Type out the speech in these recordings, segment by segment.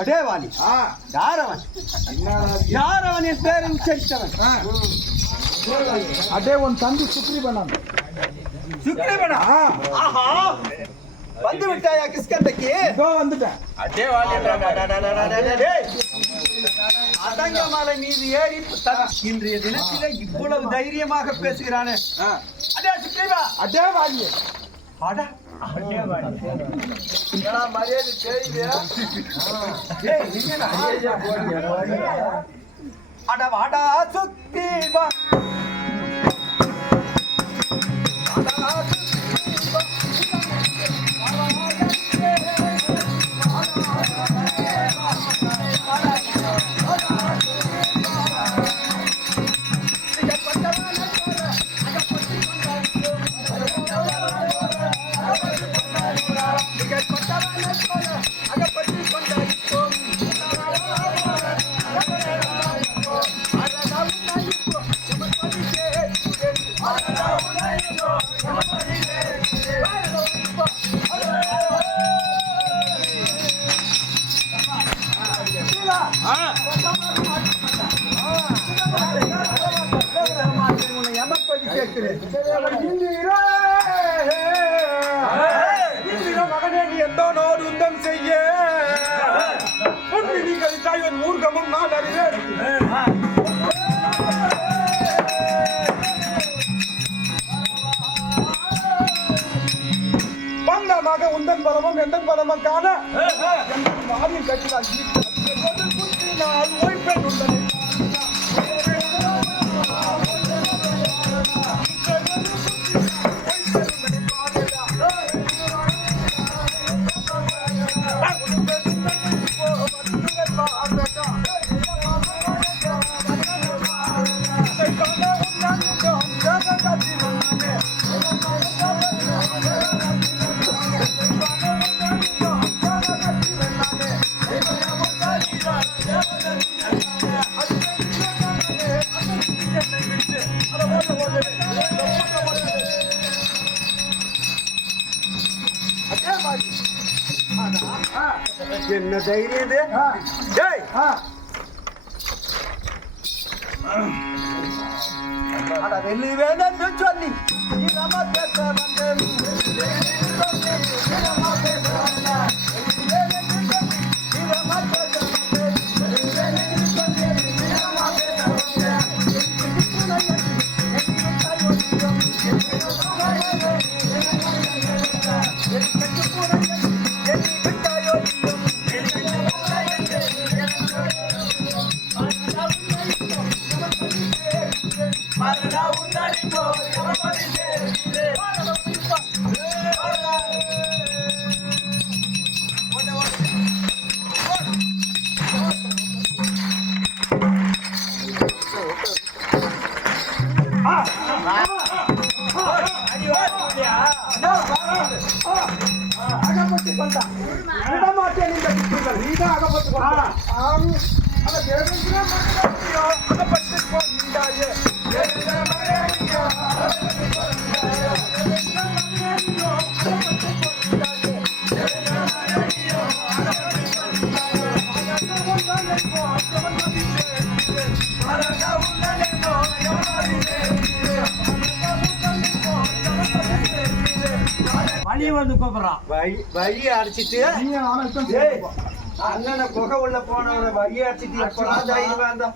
அடேவாலி யாரவன் யாரவன் என் பேர் உச்சரித்தவன் அடே உன் தம்பி சுக்ரீவன் சுக்ரீவனா வந்து விட்டாயா கிஸ்கண்டைக்கு வந்துட்டேன் அதங்கமலை மீது ஏறி இன்றைய தினத்தில இவ்வளவு தைரியமாக பேசுகிறானே அடே சுக்ரீவா அடேவாலி அடா மரியாதை செய்து அட வாடா சுக்ரீவா மகனே நீ எந்த நோடு உந்தம் செய்ய நீ மூர்க்கமும் நான் அறிவேன் பந்தமாக உந்தன் பலமும் எந்தன் பலமும் காண வாரியம் கட்டினால் நான் ஓய்ப்பேன் உண்டனை என்ன தைரியம் வெள்ளி வேணும்னு சொல்லி வந்து கூப்பிடுறான் வழி அடிச்சிட்டு அண்ணனை புகை உள்ள போனவனை வழி அடிச்சிட்டு எப்பதான் தைரியமா இருந்தா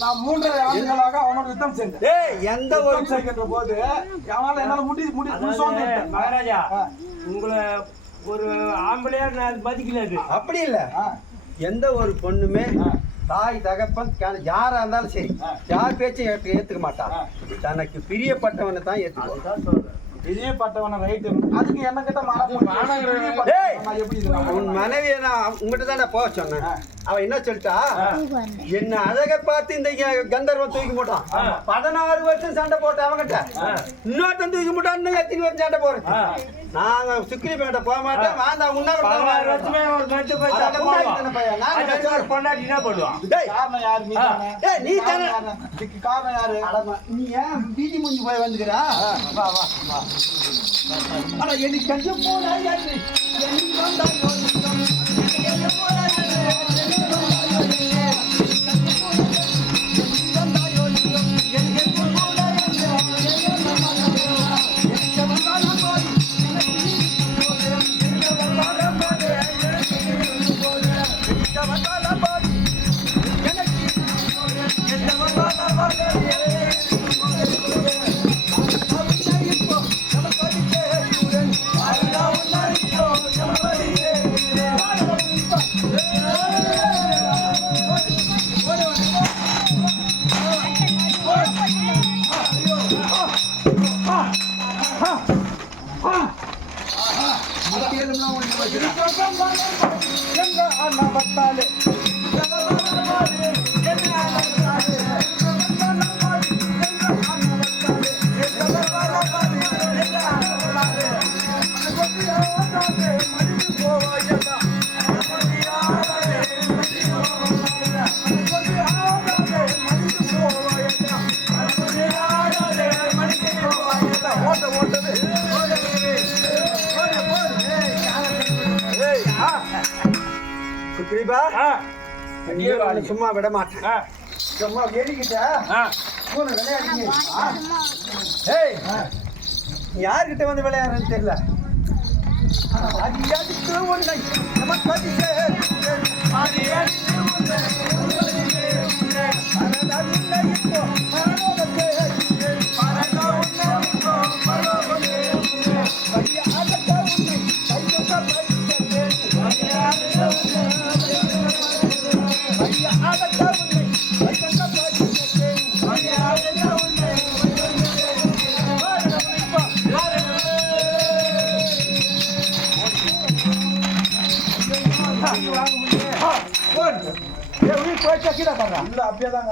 நான் 3 ஆண்டுகளாக அவனோட யுத்தம் செஞ்சேன் எந்த ஒரு செய்கின்ற போது என்னால மகாராஜா உங்களை ஒரு ஆம்பளையா நான் மதிக்கல. அப்படி இல்ல, எந்த ஒரு பொண்ணுமே தாய் தகப்பன் யாரா இருந்தாலும் சரி யார் பேச்சும் ஏத்துக்க மாட்டான். தனக்கு பிரியப்பட்டவனை தான் ஏத்துக்குவான். பிரியப்பட்டவனை ரைட்டு. அதுக்கு என்ன கிட்ட உன் மனைவியை நான் உங்ககிட்ட தான் போக சொன்னேன். அவன் என்ன சொல்லிட்டா, என்ன அழக பார்த்து இந்த கந்தர்வன் தூக்கி போட்டான். 16 வருஷம் சண்டை போட்ட அவங்கிட்ட இன்னொருத்தன் தூக்கி போட்டான்னு எத்தனை வருஷம் சண்டை போறேன். நாங்க சுக்ரி பேட்ட போக மாட்டோம். வாந்தா உன்னா 16 வருஷமே ஒரு மெட்டு போய் சண்டை போடுவான். அதுக்கு ஒரு பொண்டாட்டி என்ன பண்ணுவான்? காரணம் யாரு? நீ தானே. ஏய் நீ தானே. இதுக்கு காரணம் யாரு? நீ ஏன் பீதி முடிஞ்சு போய் வந்துக்கிறா? வா வா வா. அட எனக்கு கஞ்ச போடா யாரு? எனக்கு வந்தா சுக்ரீபா, சும்மா விட மாட்டேன். சும்மா வேடிக்கிட்ட விளையாடுங்க. யாருக்கிட்ட வந்து விளையாடுறேன்னு தெரியல. இல்ல அப்படியே தான்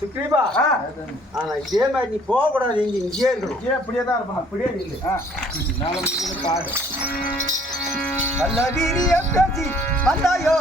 சுக்ரீபா, ஆனா இதே மாதிரி நீ போக கூடாது. இங்கேயே இருக்கணும். ஏன் அப்படியே தான் இருப்பேன். அப்படியே நில்லு. நாளை பாடு. நல்ல வீரிய பேசி வந்தாயோ,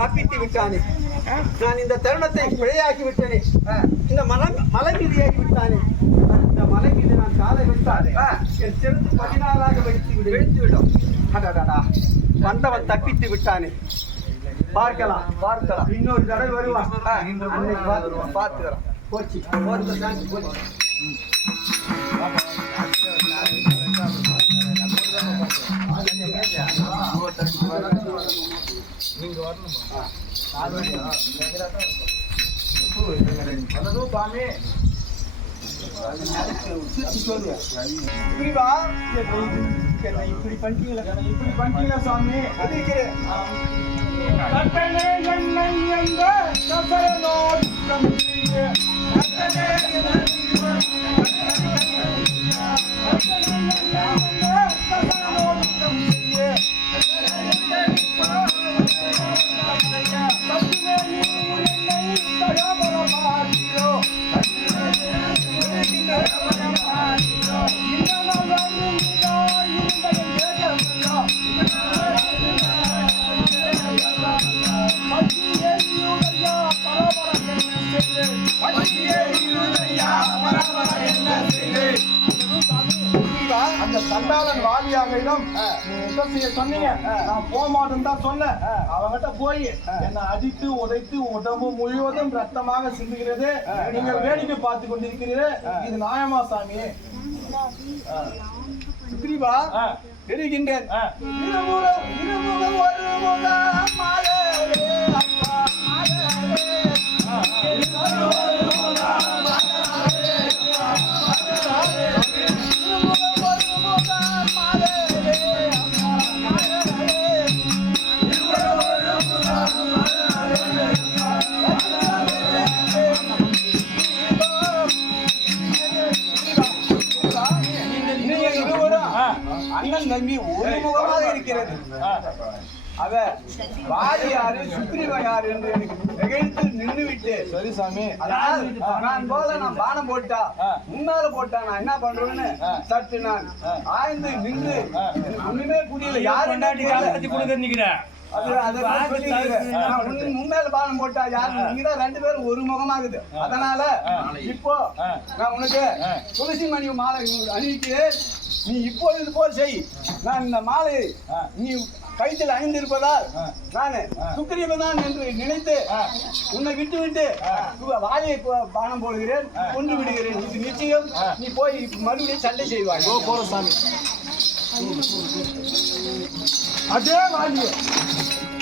தப்பித்து விட்டானே. நான் இந்த தருணத்தை பிழையாக்கி விட்டேனே. இந்த மலை மீது ஏறி விட்டானே. இந்த மலை மீது நான் காலை விட்டானே. என் சிறந்து 16ஆக வெடித்து விடும். வந்தவன் தப்பித்து விட்டானே. பார்க்கலாம். இன்னொரு தடவை வருவான். பார்த்துக்கலாம். போச்சு. நீங்க வரணுமா? சாமி புரியுதா? என்னை இப்படி பண்ணிட்டீங்களா? இப்படி பண்ணிட்டீங்களா சாமி? இருக்கிறேன். கட்டணே என்னை என்ற கசரனோடு கம்பியே. கட்டணே என்னை கசரனோடு கம்பியே. கட்டிலே நீ என்னை தயாபரமாகிறோ. அந்த சண்டாளன் வாலியாகையிலும் நீ என்ன செய்ய சொன்னீங்க? நான் போக மாட்டேன்னு தான் சொன்னேன். அவங்கிட்ட போய் என்னை அடித்து உதைத்து உடம்பு முழுவதும் ரத்தமாக சிந்துகிறது. நீங்கள் வேடிக்கை பார்த்து கொண்டிருக்கிறீர்கள். இது நியாயமா சாமி? சுக்ரீவா தெரிகின்றேன். அண்ணன் தம்பி ஒரு முகமாக இருக்கிறது. அவ வாரியாரு சுக்ரீவன் யாரு என்று எனக்கு திகைத்து நின்று விட்டு. சரி சாமி. அதனால் நான் போல நான் பானம் போட்டா முன்னால போட்டா நான் என்ன பண்றேன்னு சற்று நான் ஆய்ந்து நின்று ஒண்ணுமே புரியல. யாரு முன்னால பானம் போட்டா யாரு? நீங்கதான் ரெண்டு பேரும் ஒரு முகமாகுது. அதனால இப்போ நான் உனக்கு துளசி மணி மாலை அணிவிக்கிறேன். நீ இப்பொழுது போல் செய். நான் இந்த மாலை நீ கைத்தில் அணிந்திருப்பதால் நானு சுக்ரீவன் தான் என்று நினைத்து உன்னை விட்டு விட்டு வாலியை பானம் போடுகிறேன், கொண்டு விடுகிறேன். இது நிச்சயம். நீ போய் மறுபடியும் சண்டை செய்வாய். போற சாமி. அதே வாலியை